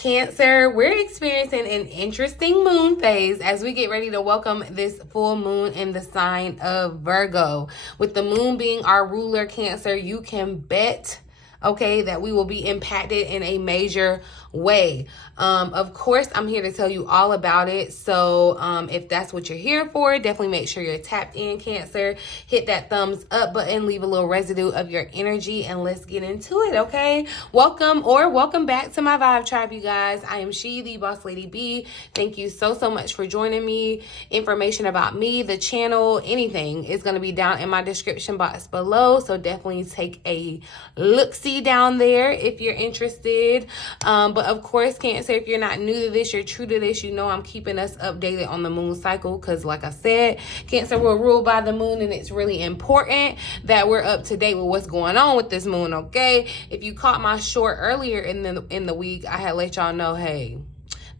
Cancer, we're experiencing an interesting moon phase as we get ready to welcome this full moon in the sign of Virgo. With the moon being our ruler, Cancer, you can bet, okay, that we will be impacted in a major way. Of course, I'm here to tell you all about it. So if that's what you're here for, definitely make sure you're tapped in, Cancer. Hit that thumbs up button, leave a little residue of your energy, and let's get into it, okay? Welcome back to my Vibe Tribe, you guys. I am She, the Boss Lady B. Thank you so much for joining me. Information about me, the channel, anything is going to be down in my description box below. So definitely take a look-see down there if you're interested. But of course, Cancer, if you're not new to this, you're true to this, you know I'm keeping us updated on the moon cycle because, like I said, Cancer will rule by the moon, and it's really important that we're up to date with what's going on with this moon, okay? If you caught my short earlier in the week, I had let y'all know, hey,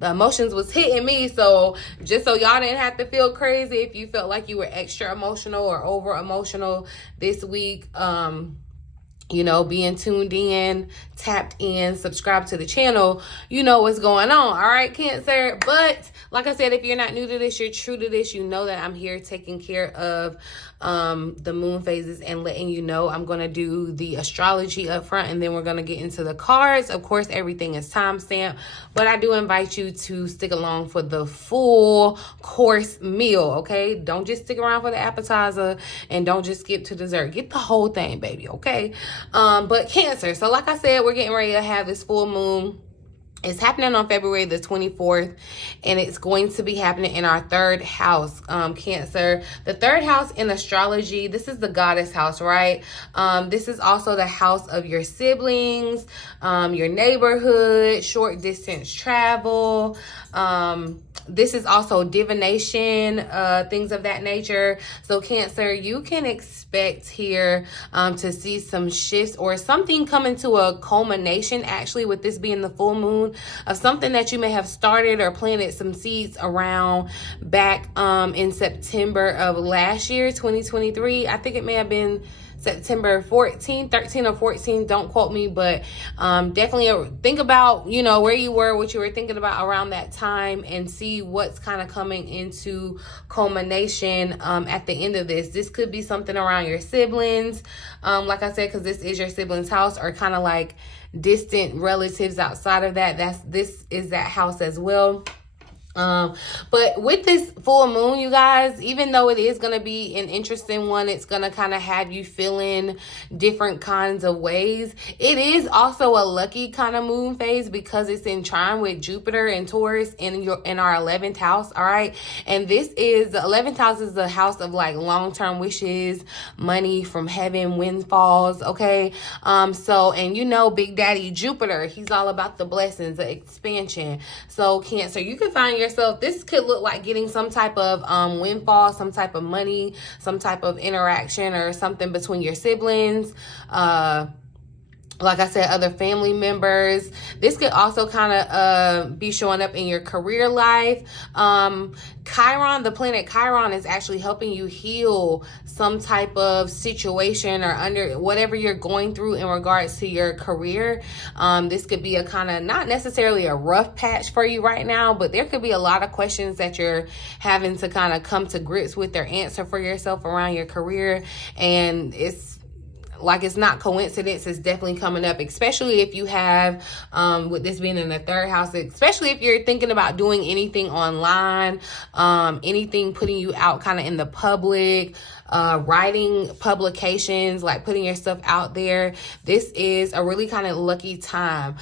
the emotions was hitting me. So just so y'all didn't have to feel crazy if you felt like you were extra emotional or over emotional this week, you know, being tuned in, tapped in, subscribe to the channel, you know what's going on. All right, Cancer. But like I said, if you're not new to this, you're true to this, you know that I'm here taking care of the moon phases and letting you know. I'm going to do the astrology up front, and then we're going to get into the cards. Of course, everything is timestamped, but I do invite you to stick along for the full course meal, okay? Don't just stick around for the appetizer, and don't just skip to dessert. Get the whole thing, baby, okay? But Cancer, so like I said, we're getting ready to have this full moon. It's happening on February the 24th, and it's going to be happening in our third house, Cancer. The third house in astrology, this is the goddess house, right? This is also the house of your siblings, your neighborhood, short distance travel. This is also divination, things of that nature. So Cancer, you can expect here to see some shifts or something coming to a culmination, actually, with this being the full moon, of something that you may have started or planted some seeds around back in September of last year, 2023. I think it may have been September 13 or 14, don't quote me, but definitely think about, you know, where you were, what you were thinking about around that time, and see what's kind of coming into culmination at the end of this. This could be something around your siblings, like I said, because this is your siblings' house, or kind of like distant relatives outside of that. This is that house as well. But with this full moon, you guys, even though it is going to be an interesting one, it's going to kind of have you feeling different kinds of ways. It is also a lucky kind of moon phase because it's in trine with Jupiter and Taurus in our 11th house. All right. And this is the 11th house is the house of like long-term wishes, money from heaven, windfalls. Okay. So, and you know, Big Daddy Jupiter, he's all about the blessings, the expansion. So Cancer, you can find yourself, this could look like getting some type of windfall, some type of money, some type of interaction or something between your siblings, like I said, other family members. This could also kind of be showing up in your career life. Chiron, the planet Chiron, is actually helping you heal some type of situation or under whatever you're going through in regards to your career. This could be a kind of, not necessarily a rough patch for you right now, but there could be a lot of questions that you're having to kind of come to grips with or answer for yourself around your career. And it's not coincidence, it's definitely coming up, especially if you have, with this being in the third house, especially if you're thinking about doing anything online, anything putting you out kind of in the public, writing publications, like putting your stuff out there. This is a really kind of lucky time.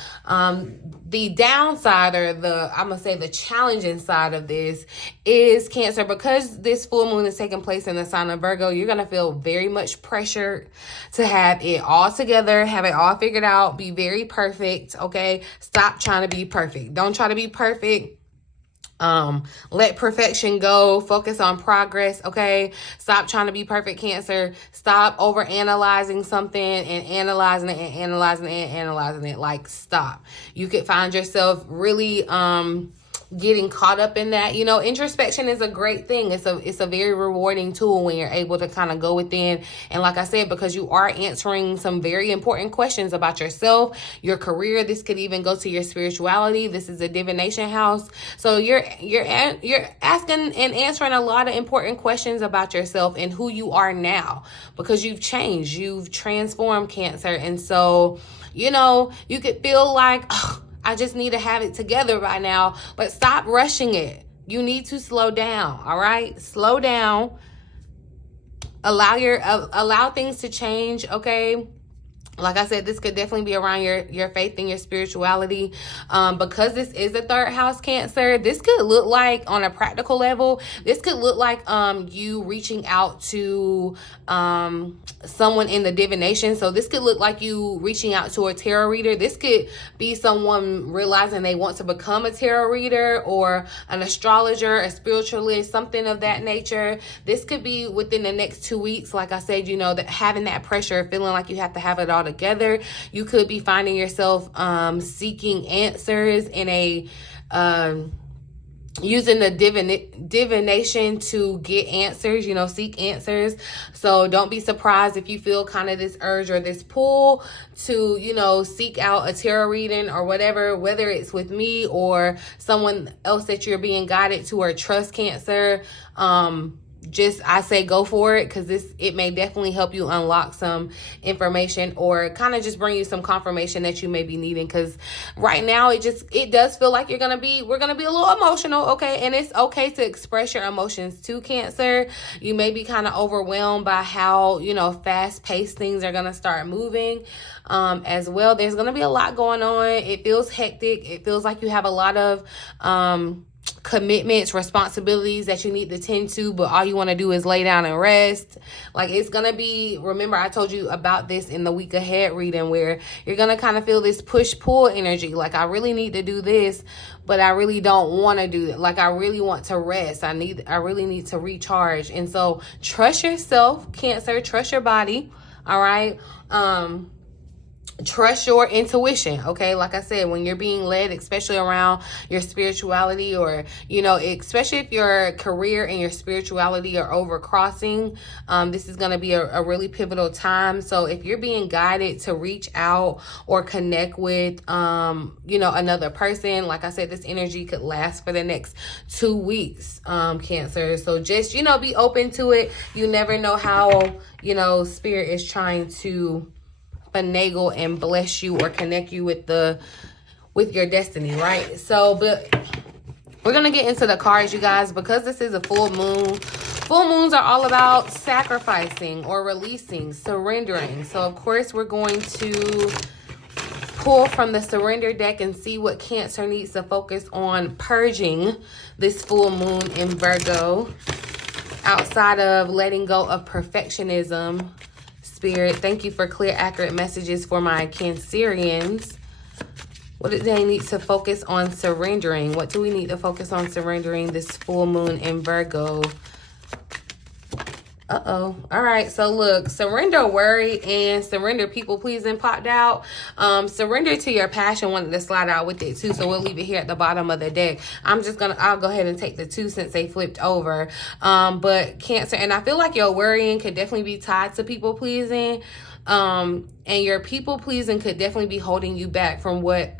The downside, or I'm gonna say the challenging side of this, is Cancer, because this full moon is taking place in the sign of Virgo, you're gonna feel very much pressured to have it all together, have it all figured out, be very perfect, okay? Stop trying to be perfect. Don't try to be perfect. Let perfection go. Focus on progress, okay? Stop trying to be perfect, Cancer. Stop over analyzing something and analyzing it and analyzing it and analyzing it. Like, stop. You could find yourself really getting caught up in that. You know, introspection is a great thing. It's a very rewarding tool when you're able to kind of go within. And like I said, because you are answering some very important questions about yourself, your career. This could even go to your spirituality. This is a divination house. So you're asking and answering a lot of important questions about yourself and who you are now, because you've changed, you've transformed, Cancer. And so, you know, you could feel like, oh, I just need to have it together by now, but stop rushing it. You need to slow down, all right? Slow down. Allow things to change, okay? Like I said, this could definitely be around your faith and your spirituality. Because this is a third house, Cancer, this could look like, on a practical level, this could look like you reaching out to someone in the divination. So this could look like you reaching out to a tarot reader. This could be someone realizing they want to become a tarot reader or an astrologer, a spiritualist, something of that nature. This could be within the next 2 weeks. Like I said, you know, that having that pressure, feeling like you have to have it all together. You could be finding yourself seeking answers in a using the divination to get answers, you know, seek answers. So don't be surprised if you feel kind of this urge or this pull to, you know, seek out a tarot reading or whatever, whether it's with me or someone else that you're being guided to or trust, Cancer. Just, I say go for it, because it may definitely help you unlock some information or kind of just bring you some confirmation that you may be needing. Because right now it does feel like we're gonna be a little emotional, okay? And it's okay to express your emotions too, Cancer. You may be kind of overwhelmed by how, you know, fast paced things are gonna start moving as well. There's gonna be a lot going on. It feels hectic. It feels like you have a lot of commitments, responsibilities that you need to tend to, but all you want to do is lay down and rest. Like, it's gonna be, remember I told you about this in the week ahead reading, where you're gonna kind of feel this push-pull energy. Like, I really need to do this, but I really don't want to do it. Like, I really want to rest. I really need to recharge. And so trust yourself, Cancer. Trust your body. All right. Trust your intuition, okay? Like I said, when you're being led, especially around your spirituality, or, you know, especially if your career and your spirituality are overcrossing, this is going to be a really pivotal time. So if you're being guided to reach out or connect with, you know, another person, like I said, this energy could last for the next 2 weeks, Cancer. So just, you know, be open to it. You never know how, you know, spirit is trying to finagle and bless you or connect you with your destiny, right? So, but we're gonna get into the cards, you guys, because this is a full moon. Full moons are all about sacrificing or releasing, surrendering. So of course we're going to pull from the surrender deck and see what Cancer needs to focus on purging this full moon in Virgo, outside of letting go of perfectionism. Spirit, thank you for clear, accurate messages for my Cancerians. What do they need to focus on surrendering? What do we need to focus on surrendering this full moon in Virgo? All right, so look, surrender worry and surrender people pleasing popped out. Surrender to your passion wanted to slide out with it too, so we'll leave it here at the bottom of the deck. I'll go ahead and take the two since they flipped over. But Cancer, and I feel like your worrying could definitely be tied to people pleasing. And your people pleasing could definitely be holding you back from what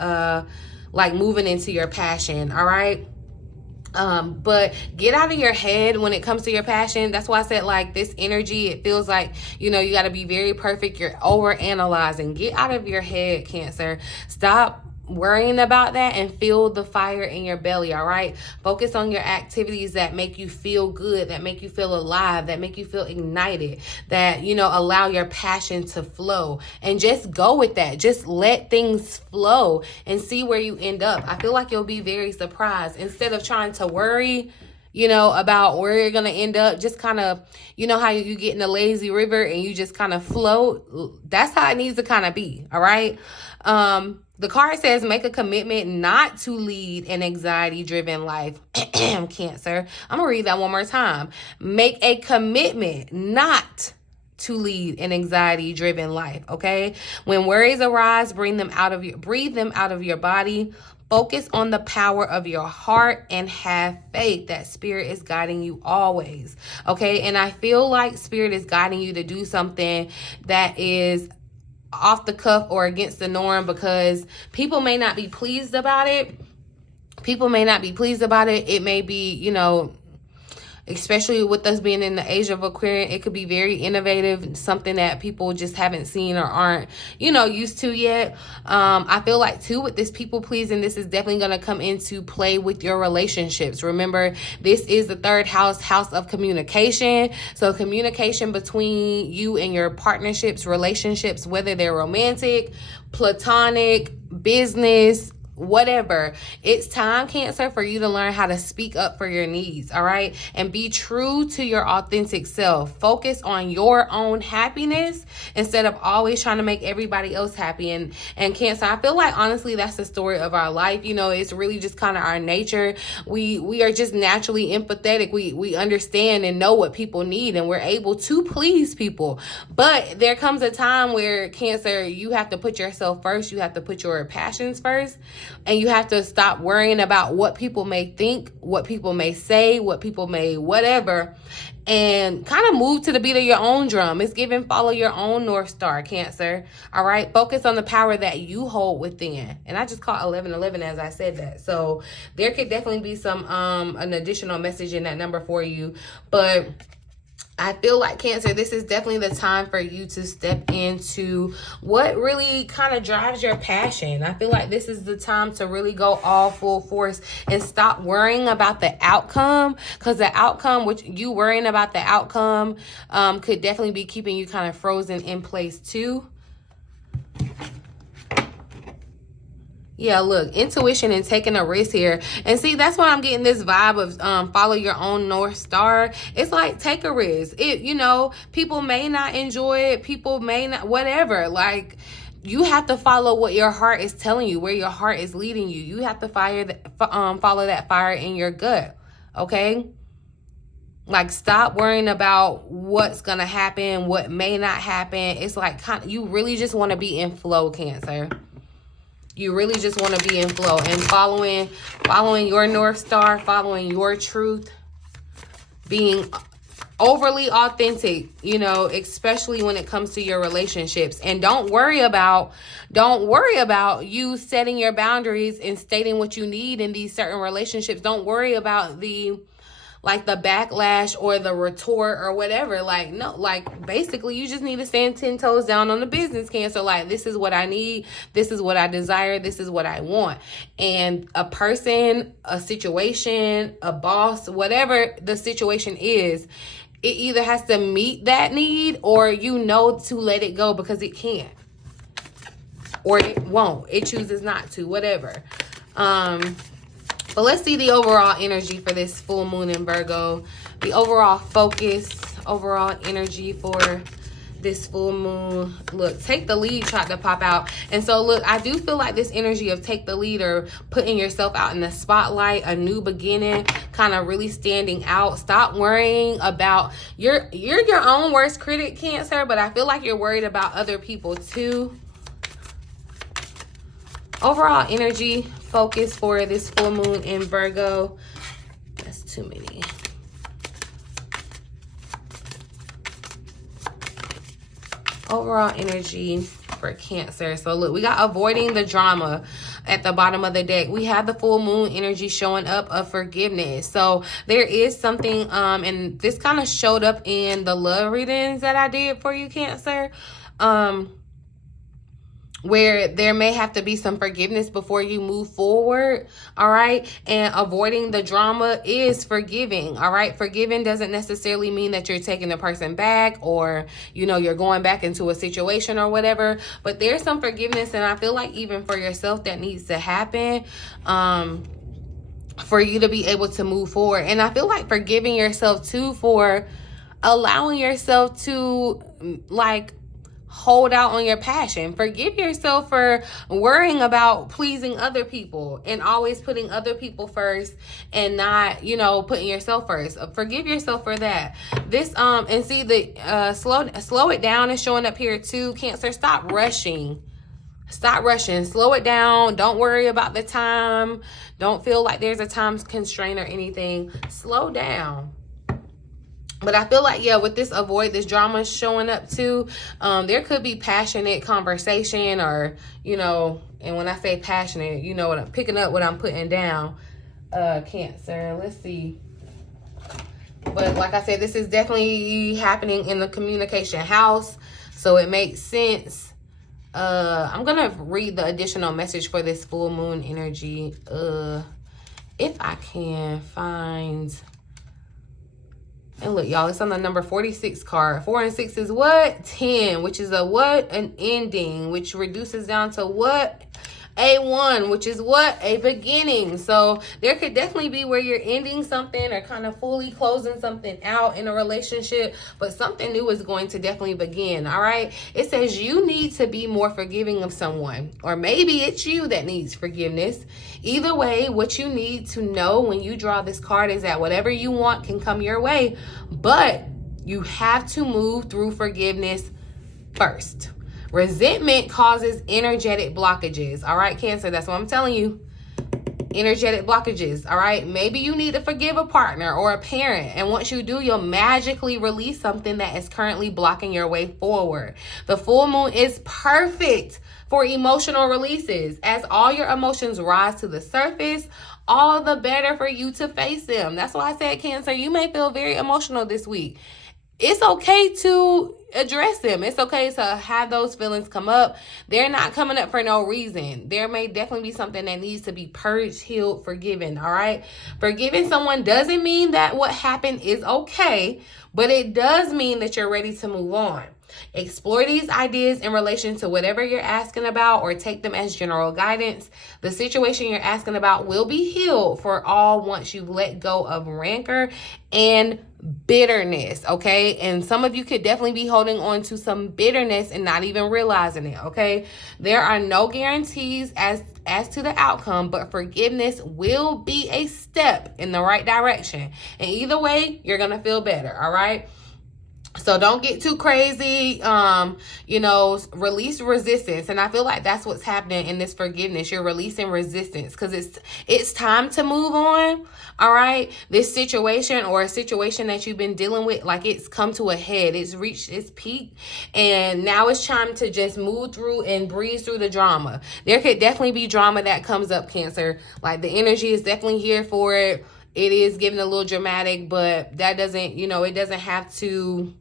like moving into your passion, all right? But get out of your head when it comes to your passion. That's why I said, like, this energy, it feels like, you know, you got to be very perfect. You're over analyzing. Get out of your head, Cancer. Stop worrying about that and feel the fire in your belly. All right, focus on your activities that make you feel good, that make you feel alive, that make you feel ignited, that, you know, allow your passion to flow, and just go with that. Just let things flow and see where you end up. I feel like you'll be very surprised. Instead of trying to worry, you know, about where you're going to end up, just kind of, you know, how you get in a lazy river and you just kind of float. That's how it needs to kind of be. All right. The card says, make a commitment not to lead an anxiety-driven life. Cancer. I'm going to read that one more time. Make a commitment not to lead an anxiety-driven life, okay? When worries arise, breathe them out of your body. Focus on the power of your heart and have faith that Spirit is guiding you always. Okay. And I feel like Spirit is guiding you to do something that is off the cuff or against the norm, because people may not be pleased about it. It may be, you know, especially with us being in the age of Aquarian, it could be very innovative, something that people just haven't seen or aren't, you know, used to yet. I feel like too, with this people pleasing, this is definitely going to come into play with your relationships. Remember, this is the third house, house of communication. So communication between you and your partnerships, relationships, whether they're romantic, platonic, business, whatever. It's time, Cancer, for you to learn how to speak up for your needs, all right? And be true to your authentic self. Focus on your own happiness instead of always trying to make everybody else happy. And Cancer, I feel like honestly that's the story of our life. You know, it's really just kind of our nature. We are just naturally empathetic. We understand and know what people need, and we're able to please people. But there comes a time where, Cancer, you have to put yourself first. You have to put your passions first. And you have to stop worrying about what people may think, what people may say, what people may whatever, and kind of move to the beat of your own drum. It's giving follow your own North Star, Cancer. All right. Focus on the power that you hold within. And I just caught 1111 as I said that. So there could definitely be some an additional message in that number for you. But I feel like, Cancer, this is definitely the time for you to step into what really kind of drives your passion. I feel like this is the time to really go all full force and stop worrying about the outcome, because the outcome, which you worrying about the outcome, could definitely be keeping you kind of frozen in place too. Yeah, look, intuition and taking a risk here. And see, that's why I'm getting this vibe of follow your own North Star. It's like, take a risk. You know, people may not enjoy it. People may not, whatever. Like, you have to follow what your heart is telling you, where your heart is leading you. You have to follow that fire in your gut, okay? Like, stop worrying about what's going to happen, what may not happen. It's like, you really just want to be in flow, Cancer. You really just want to be in flow and following your North Star, following your truth, being overly authentic, you know, especially when it comes to your relationships. And don't worry about you setting your boundaries and stating what you need in these certain relationships. Don't worry about the backlash or the retort or whatever. Like, no, like, basically you just need to stand 10 toes down on the business, Cancer. Like, this is what I need. This is what I desire. This is what I want. And a person, a situation, a boss, whatever the situation is, it either has to meet that need, or you know to let it go because it can't, or it won't. It chooses not to, whatever. But let's see the overall energy for this full moon in Virgo. The overall focus, overall energy for this full moon. Look, take the lead tried to pop out. And so, look, I do feel like this energy of take the lead, or putting yourself out in the spotlight, a new beginning, kind of really standing out. Stop worrying about, you're your own worst critic, Cancer, but I feel like you're worried about other people too. Overall energy focus for this full moon in Virgo. That's too many. Overall energy for Cancer. So look, we got avoiding the drama at the bottom of the deck. We have the full moon energy showing up of forgiveness. So there is something, and this kind of showed up in the love readings that I did for you, Cancer. Where there may have to be some forgiveness before you move forward, all right? And avoiding the drama is forgiving, all right? Forgiving doesn't necessarily mean that you're taking the person back, or, you know, you're going back into a situation or whatever. But there's some forgiveness, and I feel like even for yourself that needs to happen for you to be able to move forward. And I feel like forgiving yourself too for allowing yourself to, like, hold out on your passion. Forgive yourself for worrying about pleasing other people and always putting other people first and not, you know, putting yourself first. Forgive yourself for that. This and see the slow it down is showing up here too, Cancer. Stop rushing. Stop rushing. Slow it down. Don't worry about the time. Don't feel like there's a time constraint or anything. Slow down. But I feel like, yeah, with this avoid this drama showing up too, there could be passionate conversation or, you know, and when I say passionate, you know what I'm picking up, what I'm putting down, Cancer. Let's see. But like I said, this is definitely happening in the communication house, so it makes sense. I'm going to read the additional message for this full moon energy. If I can find... And look, y'all, it's on the number 46 card. 4 and 6 is what? 10, which is a what? An ending, which reduces down to what? A 1, which is what? A beginning. So there could definitely be where you're ending something or kind of fully closing something out in a relationship, but something new is going to definitely begin, all right? It says you need to be more forgiving of someone, or maybe it's you that needs forgiveness. Either way, what you need to know when you draw this card is that whatever you want can come your way, but you have to move through forgiveness first. Resentment causes energetic blockages. All right, Cancer, that's what I'm telling you. Energetic blockages. All right, maybe you need to forgive a partner or a parent, and once you do, you'll magically release something that is currently blocking your way forward. The full moon is perfect for emotional releases. As all your emotions rise to the surface, all the better for you to face them. That's why I said, Cancer, you may feel very emotional this week. It's okay to address them. It's okay to have those feelings come up. They're not coming up for no reason. There may definitely be something that needs to be purged, healed, forgiven, all right? Forgiving someone doesn't mean that what happened is okay, but it does mean that you're ready to move on. Explore these ideas in relation to whatever you're asking about, or take them as general guidance. The situation you're asking about will be healed for all once you let go of rancor and bitterness, okay? And some of you could definitely be holding on to some bitterness and not even realizing it, okay? There are no guarantees as to the outcome, but forgiveness will be a step in the right direction. And either way, you're gonna feel better, all right? So don't get too crazy, you know, release resistance. And I feel like that's what's happening in this forgiveness. You're releasing resistance because it's time to move on, all right? This situation or a situation that you've been dealing with, like it's come to a head. It's reached its peak. And now it's time to just move through and breeze through the drama. There could definitely be drama that comes up, Cancer. Like the energy is definitely here for it. It is giving a little dramatic, but that doesn't, you know, it doesn't have to,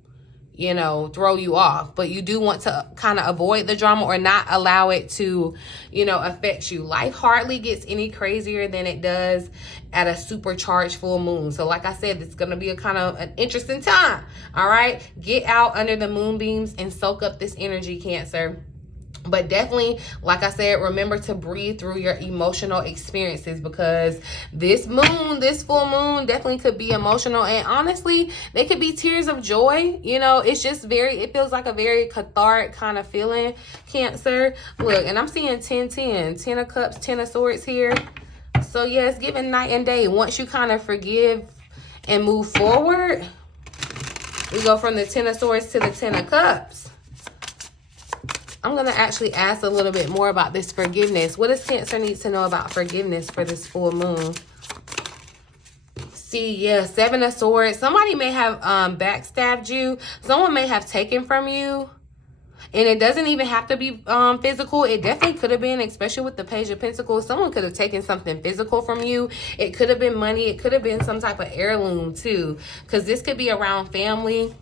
you know, throw you off. But you do want to kind of avoid the drama or not allow it to, you know, affect you. Life hardly gets any crazier than it does at a supercharged full moon. So like I said, it's going to be a kind of an interesting time. All right. Get out under the moonbeams and soak up this energy, Cancer. But definitely, like I said, remember to breathe through your emotional experiences, because this moon, this full moon definitely could be emotional. And honestly, they could be tears of joy. You know, it's just it feels like a very cathartic kind of feeling, Cancer. Look, and I'm seeing 10-10, 10 of cups, 10 of swords here. So yeah, it's giving night and day. Once you kind of forgive and move forward, we go from the 10 of swords to the 10 of cups. I'm going to actually ask a little bit more about this forgiveness. What does Cancer need to know about forgiveness for this full moon? See, yeah, 7 of swords. Somebody may have backstabbed you. Someone may have taken from you. And it doesn't even have to be physical. It definitely could have been, especially with the Page of Pentacles. Someone could have taken something physical from you. It could have been money. It could have been some type of heirloom too, because this could be around family.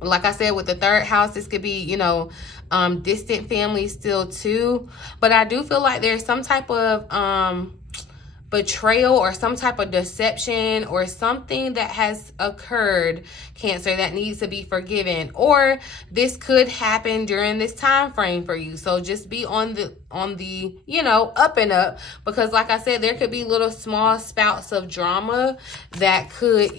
Like I said, with the third house, this could be, you know, distant family still too. But I do feel like there's some type of betrayal or some type of deception or something that has occurred, Cancer, that needs to be forgiven. Or this could happen during this time frame for you. So just be on the you know, up and up, because like I said, there could be little small spouts of drama that could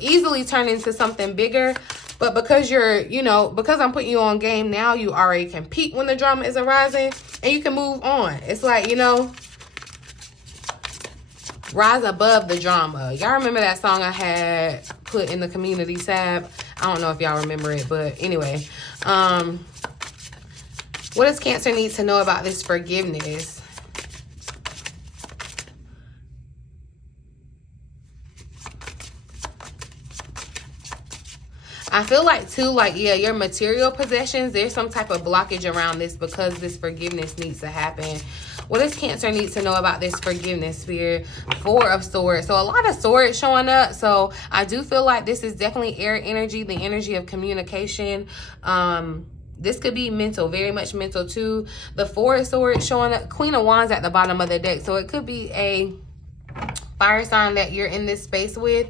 easily turn into something bigger. But because you're, you know, because I'm putting you on game now, you already can peek when the drama is arising and you can move on. It's like, you know, rise above the drama. Y'all remember that song I had put in the community tab? I don't know if y'all remember it, but anyway. Yeah, What does Cancer need to know about this forgiveness? I feel like too, like, yeah, your material possessions, there's some type of blockage around this because this forgiveness needs to happen. What does Cancer need to know about this forgiveness, Spirit? Four of Swords. So a lot of swords showing up. So I do feel like this is definitely air energy, the energy of communication. This could be mental, very much mental too. The Four of Swords showing up. Queen of Wands at the bottom of the deck. So it could be a fire sign that you're in this space with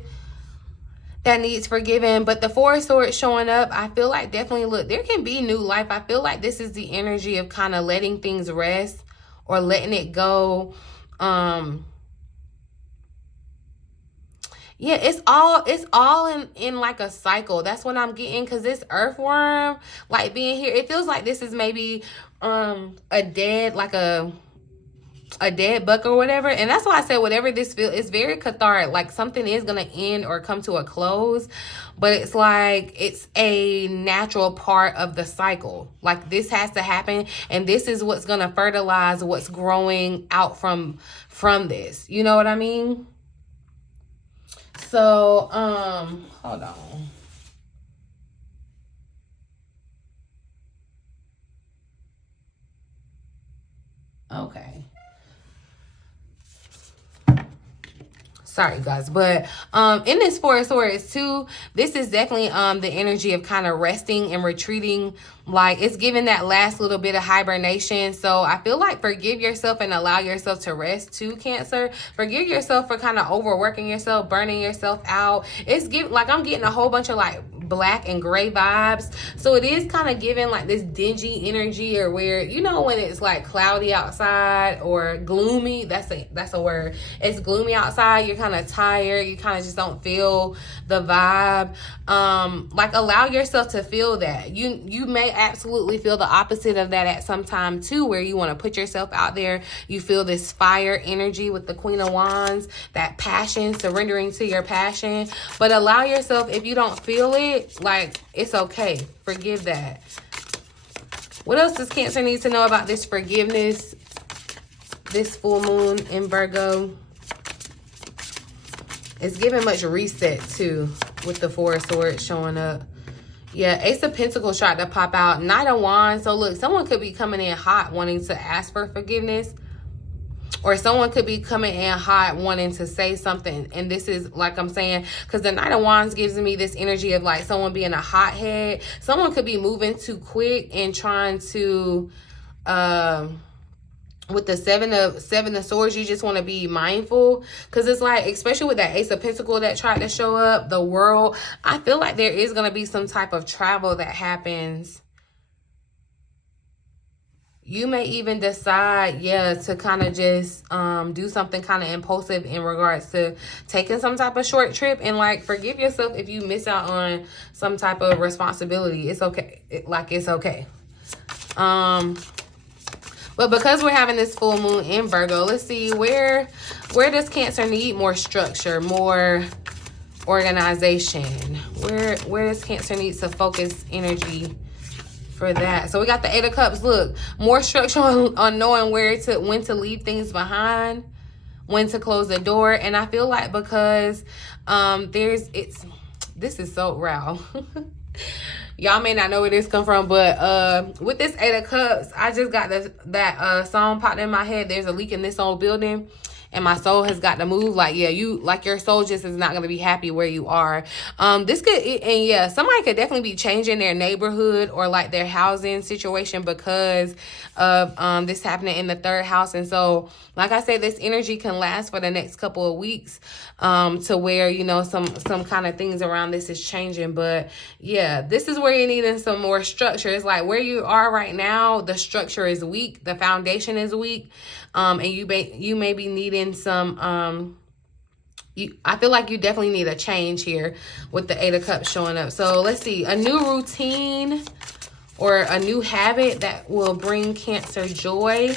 that needs forgiving. But the Four of Swords showing up, I feel like definitely, look, there can be new life. I feel like this is the energy of kind of letting things rest or letting it go. Yeah, it's all in like a cycle. That's what I'm getting, because this earthworm, like being here, it feels like this is maybe a dead, like a dead buck or whatever. And that's why I said whatever this feels, it's very cathartic. Like something is going to end or come to a close, but it's like it's a natural part of the cycle. Like this has to happen, and this is what's going to fertilize what's growing out from this. You know what I mean? So, hold on. Okay. Sorry guys, but in this Four of Swords too, this is definitely the energy of kind of resting and retreating. Like it's giving that last little bit of hibernation. So I feel like forgive yourself and allow yourself to rest too, Cancer. Forgive yourself for kind of overworking yourself, burning yourself out. It's giving, like I'm getting a whole bunch of like black and gray vibes. So it is kind of giving like this dingy energy, or where, you know, when it's like cloudy outside or gloomy, that's a word. It's gloomy outside, you're kind of tired, you kind of just don't feel the vibe. Like allow yourself to feel that. You may absolutely feel the opposite of that at some time too, where you want to put yourself out there. You feel this fire energy with the Queen of Wands, that passion, surrendering to your passion. But allow yourself, if you don't feel it, like it's okay. Forgive that. What else does Cancer need to know about this forgiveness? This full moon in Virgo. It's giving much reset too, with the Four of Swords showing up. Yeah, Ace of Pentacles tried to pop out. Knight of Wands. So look, someone could be coming in hot wanting to ask for forgiveness. Or someone could be coming in hot wanting to say something. And this is, like I'm saying, because the Knight of Wands gives me this energy of like someone being a hothead. Someone could be moving too quick and trying to... with the seven of swords, you just want to be mindful, because it's like, especially with that Ace of Pentacles that tried to show up, the World, I feel like there is going to be some type of travel that happens. You may even decide, yeah, to kind of just do something kind of impulsive in regards to taking some type of short trip, and like forgive yourself if you miss out on some type of responsibility. It's okay. It's okay. But because we're having this full moon in Virgo, let's see, where does Cancer need more structure, more organization? Where does Cancer need to focus energy for that? So we got the Eight of Cups. Look, more structure on knowing when to leave things behind, when to close the door. And I feel like because this is so raw. Y'all may not know where this come from, but with this Eight of Cups, I just got that song popped in my head. There's a leak in this old building, and my soul has got to move. Like, yeah, your soul just is not going to be happy where you are. This could, and yeah, somebody could definitely be changing their neighborhood or like their housing situation because of this happening in the third house. And so, like I said, this energy can last for the next couple of weeks, to where, you know, some kind of things around this is changing. But yeah, this is where you're needing some more structure. It's like where you are right now, the structure is weak, the foundation is weak, and you may be needing some I feel like you definitely need a change here with the Eight of Cups showing up. So let's see, a new routine or a new habit that will bring Cancer joy.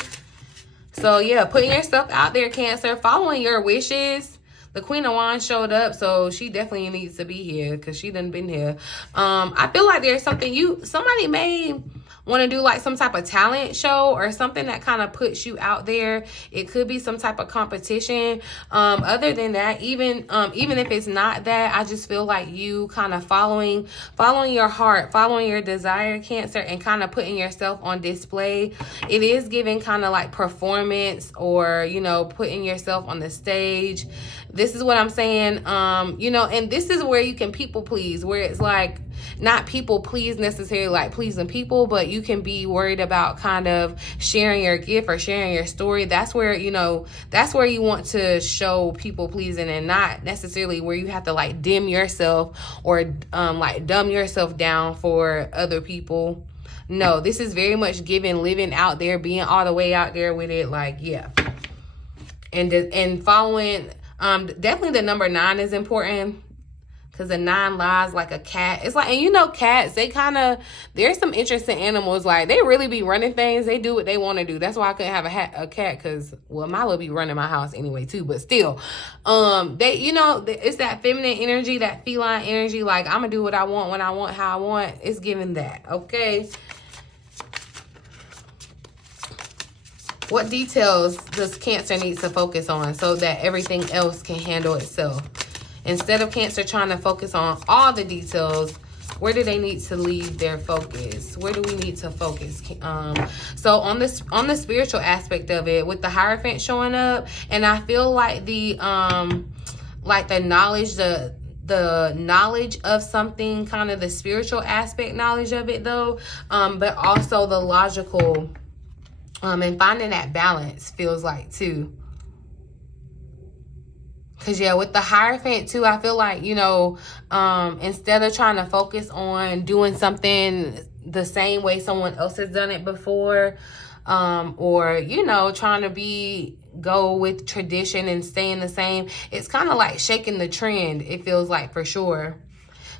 So yeah, putting yourself out there, Cancer, following your wishes. The Queen of Wands showed up, so she definitely needs to be here because she done been here. I feel like there's something somebody may want to do like some type of talent show or something that kind of puts you out there. It could be some type of competition. Other than that, even if it's not that, I just feel like you kind of following your heart, following your desire, Cancer, and kind of putting yourself on display. It is giving kind of like performance, or, you know, putting yourself on the stage. This is what I'm saying. You know, and this is where you can people please, where it's like not people please necessarily like pleasing people, but you can be worried about kind of sharing your gift or sharing your story. That's where, you know, that's where you want to show people pleasing, and not necessarily where you have to like dim yourself or like dumb yourself down for other people. No, this is very much giving, living out there, being all the way out there with it. Like, yeah. And following, definitely the number 9 is important, because the 9 lies like a cat. It's like, and you know, cats, they kind of, there's some interesting animals. Like, they really be running things. They do what they want to do. That's why I couldn't have a cat, because, well, Milo be running my house anyway too. But still, they, you know, it's that feminine energy, that feline energy. Like, I'm gonna do what I want, when I want, how I want. It's giving that, okay? What details does Cancer need to focus on so that everything else can handle itself? Instead of Cancer trying to focus on all the details, where do they need to leave their focus? Where do we need to focus? So on the spiritual aspect of it, with the Hierophant showing up, and I feel like the knowledge, the knowledge of something, kind of the spiritual aspect knowledge of it though, but also the logical, and finding that balance feels like too. Because, yeah, with the Hierophant, too, I feel like, you know, instead of trying to focus on doing something the same way someone else has done it before, or, you know, trying to go with tradition and staying the same, it's kind of like shaking the trend, it feels like, for sure.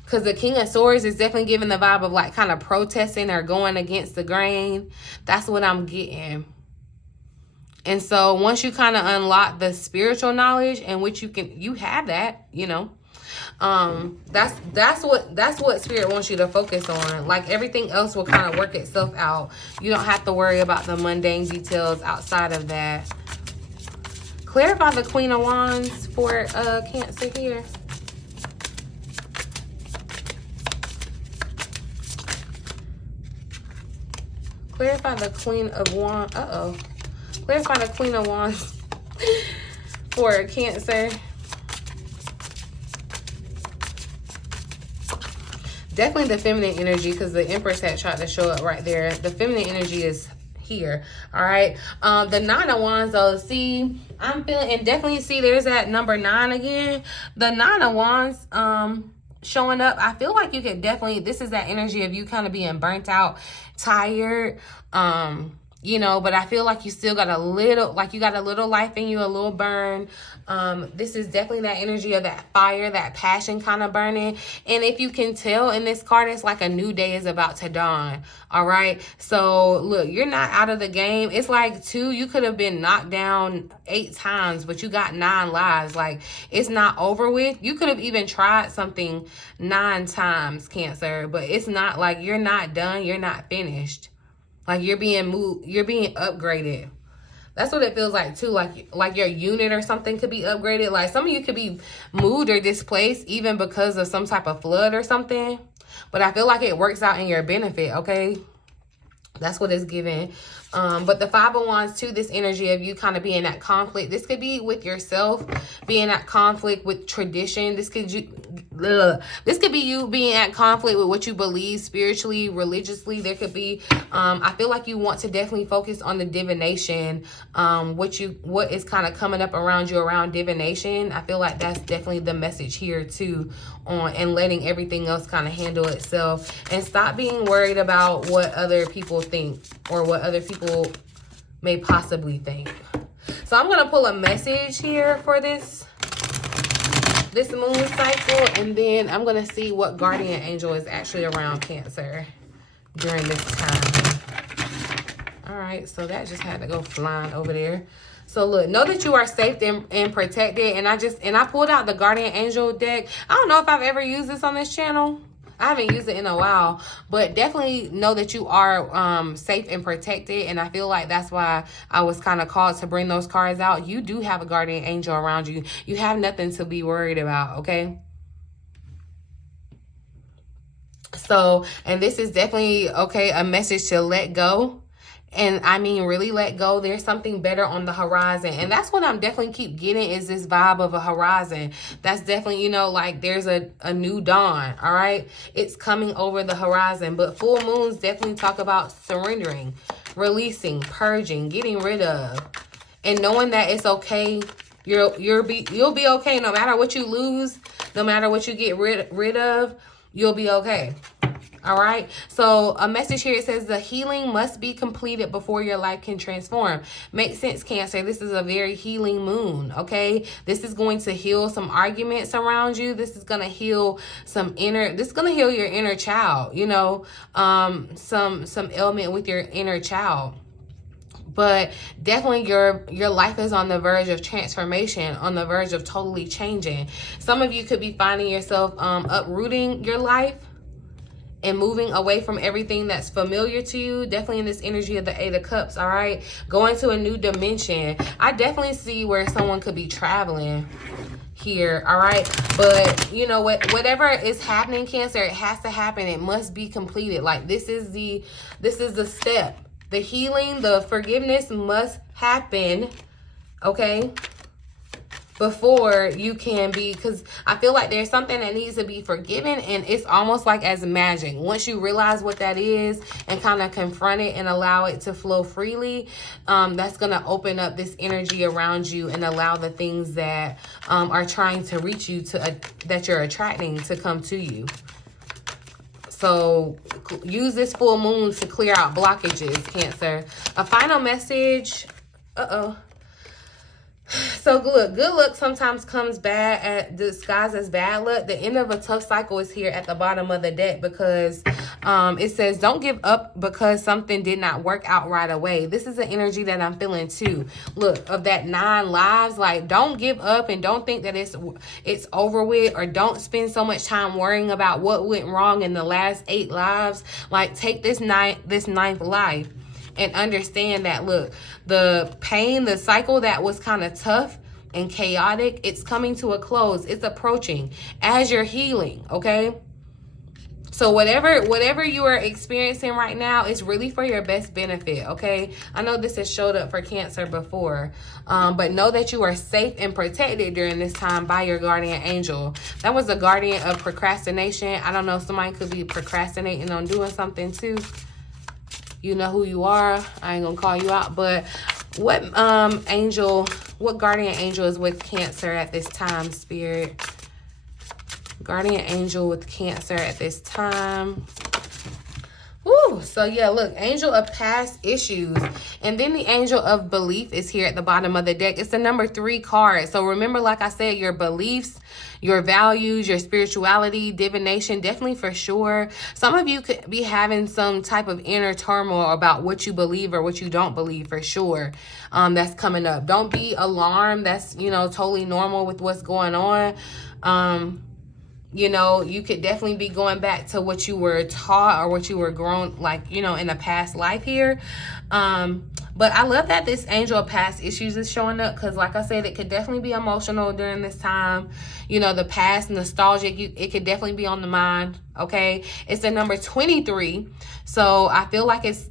Because the King of Swords is definitely giving the vibe of, like, kind of protesting or going against the grain. That's what I'm getting. And so once you kind of unlock the spiritual knowledge, in which you have that, you know, that's what Spirit wants you to focus on. Like, everything else will kind of work itself out. You don't have to worry about the mundane details outside of that. Clarify the Queen of Wands for Cancer here. Clarify the Queen of Wands. Uh-oh. Clarify the Queen of Wands for Cancer. Definitely the feminine energy, because the Empress had tried to show up right there. The feminine energy is here. All right. The 9 of Wands, though, see, I'm feeling, and definitely see there's that number 9 again. The 9 of Wands showing up. I feel like you could definitely, this is that energy of you kind of being burnt out, tired, you know, but I feel like you still got a little, like you got a little life in you, a little burn. This is definitely that energy of that fire, that passion kind of burning. And if you can tell in this card, it's like a new day is about to dawn. All right. So look, you're not out of the game. It's like you could have been knocked down 8 times, but you got 9 lives. Like, it's not over with. You could have even tried something 9 times, Cancer, but it's not like you're not done. You're not finished. Like, you're being moved, you're being upgraded. That's what it feels like too. Like your unit or something could be upgraded. Like, some of you could be moved or displaced even because of some type of flood or something. But I feel like it works out in your benefit, okay? That's what it's giving. But the 5 of Wands too, this energy of you kind of being at conflict. This could be with yourself, being at conflict with tradition. This could be you being at conflict with what you believe spiritually, religiously. There could be, I feel like you want to definitely focus on the divination, what is kind of coming up around you around divination. I feel like that's definitely the message here too, and letting everything else kind of handle itself, and stop being worried about what other people think or what other people may possibly think. So I'm going to pull a message here for this moon cycle, and then I'm going to see what guardian angel is actually around Cancer during this time. All right, so that just had to go flying over there. So look, know that you are safe and protected. And I pulled out the guardian angel deck. I don't know if I've ever used this on this channel. I haven't used it in a while, but definitely know that you are safe and protected. And I feel like that's why I was kind of called to bring those cards out. You do have a guardian angel around you. You have nothing to be worried about, okay? So, and this is definitely, okay, a message to let go. And I mean, really let go. There's something better on the horizon. And that's what I'm definitely keep getting, is this vibe of a horizon. That's definitely, you know, like there's a new dawn, all right? It's coming over the horizon. But full moons definitely talk about surrendering, releasing, purging, getting rid of, and knowing that it's okay. You'll be okay no matter what you lose, no matter what you get rid of, you'll be okay. All right. So a message here, it says the healing must be completed before your life can transform. Makes sense, Cancer. This is a very healing moon. Okay. This is going to heal some arguments around you. This is going to heal this is going to heal your inner child, you know, some ailment with your inner child. But definitely your life is on the verge of transformation, on the verge of totally changing. Some of you could be finding yourself uprooting your life and moving away from everything that's familiar to you. Definitely in this energy of the Eight of Cups, all right? Going to a new dimension. I definitely see where someone could be traveling here, all right? But you know what, whatever is happening, Cancer, it has to happen. It must be completed. Like this is the step. The healing, the forgiveness must happen, okay? Before you can be, because I feel like there's something that needs to be forgiven, and it's almost like as magic. Once you realize what that is and kind of confront it and allow it to flow freely, that's going to open up this energy around you and allow the things that are trying to reach you, that you're attracting, to come to you. So use this full moon to clear out blockages, Cancer. A final message. So good luck sometimes comes disguised as bad luck. The end of a tough cycle is here at the bottom of the deck, because it says don't give up because something did not work out right away. This is the energy that I'm feeling too. Look, of that 9 lives, like don't give up and don't think that it's over with, or don't spend so much time worrying about what went wrong in the last 8 lives. Like take this ninth life and understand that, look, the pain, the cycle that was kind of tough and chaotic, it's coming to a close. It's approaching as you're healing, okay? So whatever you are experiencing right now is really for your best benefit, okay? I know this has showed up for Cancer before, but know that you are safe and protected during this time by your guardian angel. That was a guardian of procrastination. I don't know, somebody could be procrastinating on doing something too. You know who you are. I ain't gonna call you out, but what guardian angel is with Cancer at this time, Spirit? Guardian angel with Cancer at this time. Woo! So yeah, look, angel of past issues. And then the angel of belief is here at the bottom of the deck. It's the number 3 card. So remember, like I said, your beliefs, your values, your spirituality, divination, definitely for sure. Some of you could be having some type of inner turmoil about what you believe or what you don't believe, for sure. That's coming up. Don't be alarmed. That's, you know, totally normal with what's going on. You know, you could definitely be going back to what you were taught or what you were grown, like, you know, in a past life here. But I love that this angel of past issues is showing up, because like I said, it could definitely be emotional during this time. You know, the past, nostalgic, it could definitely be on the mind, okay? It's the number 23. So I feel like it's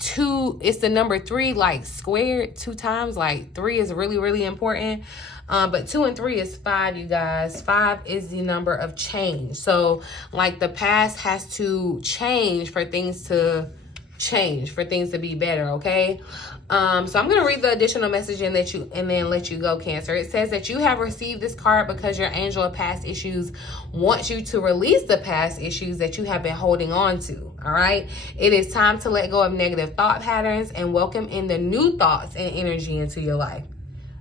the number 3, like squared 2 times. Like 3 is really, really important. But 2 and 3 is 5, you guys. 5 is the number of change. So like the past has to change for things to be better, okay? So I'm going to read the additional message and then let you go, Cancer. It says that you have received this card because your angel of past issues wants you to release the past issues that you have been holding on to, all right? It is time to let go of negative thought patterns and welcome in the new thoughts and energy into your life.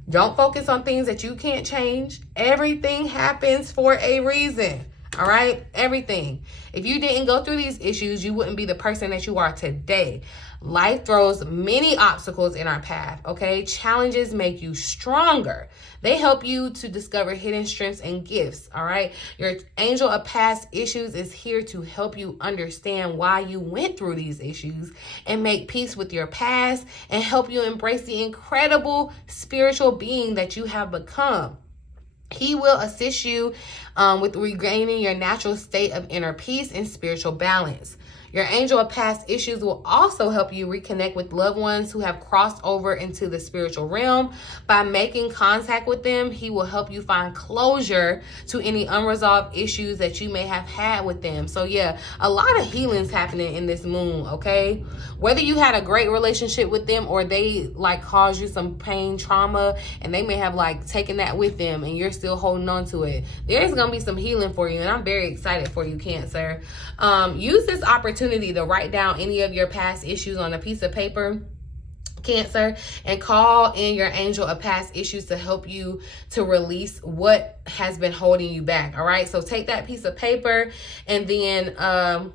Don't focus on things that you can't change. Everything happens for a reason, All right, everything. If you didn't go through these issues, you wouldn't be the person that you are today. Life throws many obstacles in our path, okay? Challenges make you stronger. They help you to discover hidden strengths and gifts, all right? Your angel of past issues is here to help you understand why you went through these issues and make peace with your past and help you embrace the incredible spiritual being that you have become. He will assist you with regaining your natural state of inner peace and spiritual balance. Your angel of past issues will also help you reconnect with loved ones who have crossed over into the spiritual realm. By making contact with them, he will help you find closure to any unresolved issues that you may have had with them. So yeah, a lot of healing's happening in this moon, okay? Whether you had a great relationship with them or they like caused you some pain, trauma, and they may have like taken that with them and you're still holding on to it, there's gonna be some healing for you, and I'm very excited for you, Cancer. Use this opportunity to write down any of your past issues on a piece of paper, Cancer, and call in your angel of past issues to help you to release what has been holding you back. All right, so take that piece of paper and then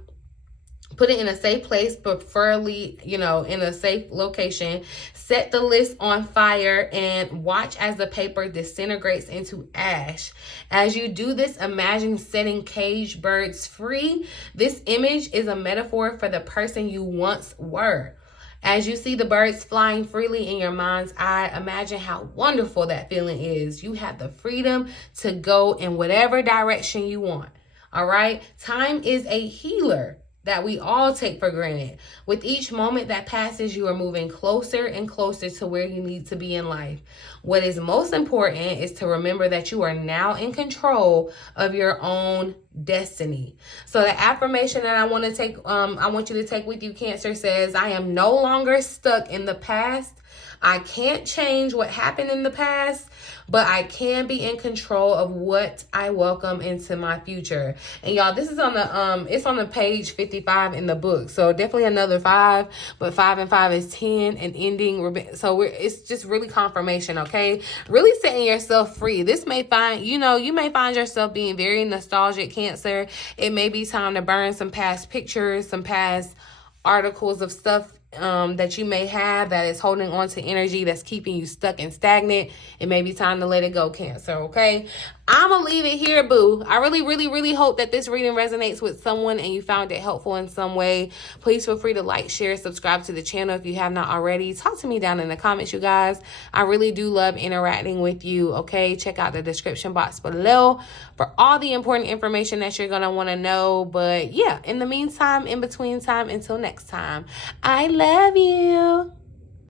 put it in a safe place, preferably, in a safe location. Set the list on fire and watch as the paper disintegrates into ash. As you do this, imagine setting caged birds free. This image is a metaphor for the person you once were. As you see the birds flying freely in your mind's eye, imagine how wonderful that feeling is. You have the freedom to go in whatever direction you want. All right? Time is a healer that we all take for granted. With each moment that passes, you are moving closer and closer to where you need to be in life. What is most important is to remember that you are now in control of your own destiny. So the affirmation that I want you to take with you, Cancer, says, I am no longer stuck in the past. I can't change what happened in the past, but I can be in control of what I welcome into my future. And y'all, this is on the it's on the page 55 in the book. So definitely another 5, but 5 and 5 is 10 and ending. So it's just really confirmation, okay? Really setting yourself free. This may find, you may find yourself being very nostalgic, Cancer. It may be time to burn some past pictures, some past articles of stuff that you may have that is holding on to energy that's keeping you stuck and stagnant. It may be time to let it go, Cancer, okay? I'm gonna leave it here, boo. I really, really, really hope that this reading resonates with someone and you found it helpful in some way. Please feel free to like, share, subscribe to the channel if you have not already. Talk to me down in the comments, you guys. I really do love interacting with you, okay? Check out the description box below for all the important information that you're gonna wanna know. But yeah, in the meantime, in between time, until next time, I love you.